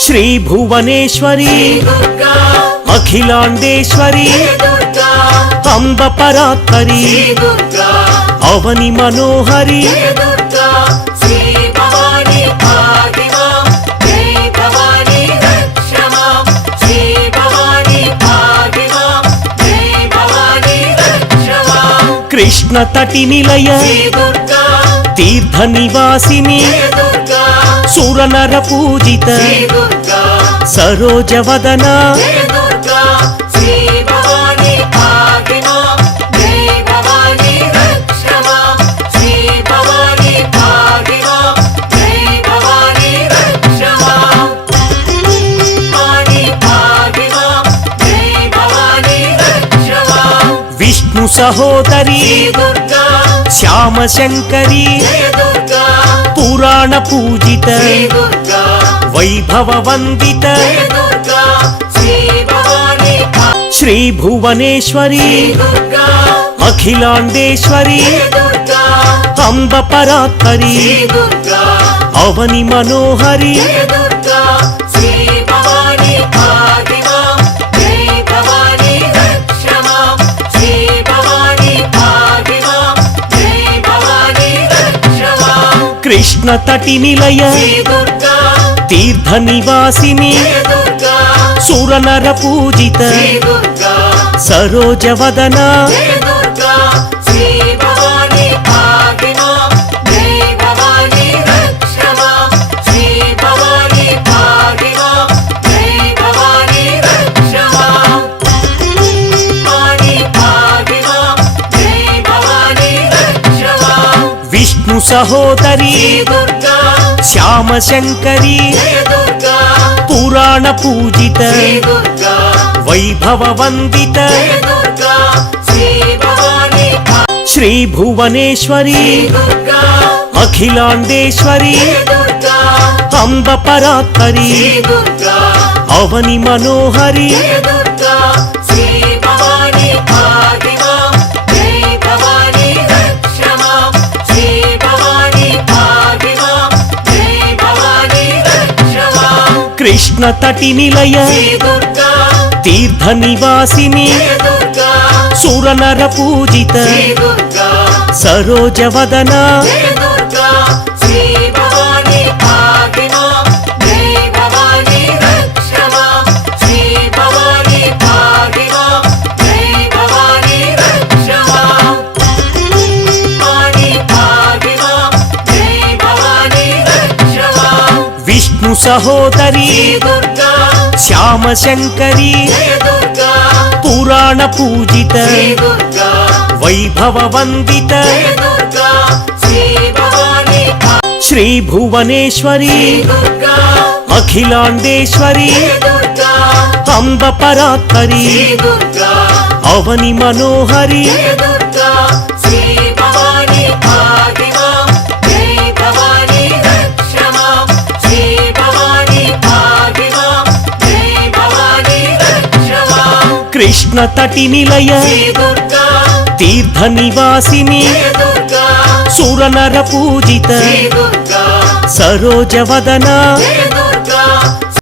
श्री भुवनेश्वरी अखिलांडेश्वरी अंब परात्परी अवनि मनोहरी कृष्ण तटि निलय तीर्थ निवासिनी सुरनर पूजित सरोज वदना विष्णु सहोदरी श्याम शंकरी पुराण पूजित वैभव वंदित श्री भुवनेश्वरी अखिलांडेश्वरी अंब परात्परी अवनि मनोहरी कृष्ण तटि निलय तीर्थ निवासिनी सुरनर पूजित सरोज वदना विष्णु सहोदरी श्याम शंकरी पुराण पूजित वैभव वंदित श्री भुवनेश्वरी अखिलांडेश्वरी अंब परात्परी अवनि मनोहरी कृष्ण तटि निलय तीर्थ निवासिनी सुरनर पूजित सरोज वदना विष्णु सहोदरी श्याम शंकरी पुराण पूजित वैभव वंदित श्री भुवनेश्वरी अखिलांडेश्वरी अंब परात्परी अवनि मनोहरी कृष्ण तटि निलय तीर्थ निवासिनी सुरनर पूजित सरोज वदना।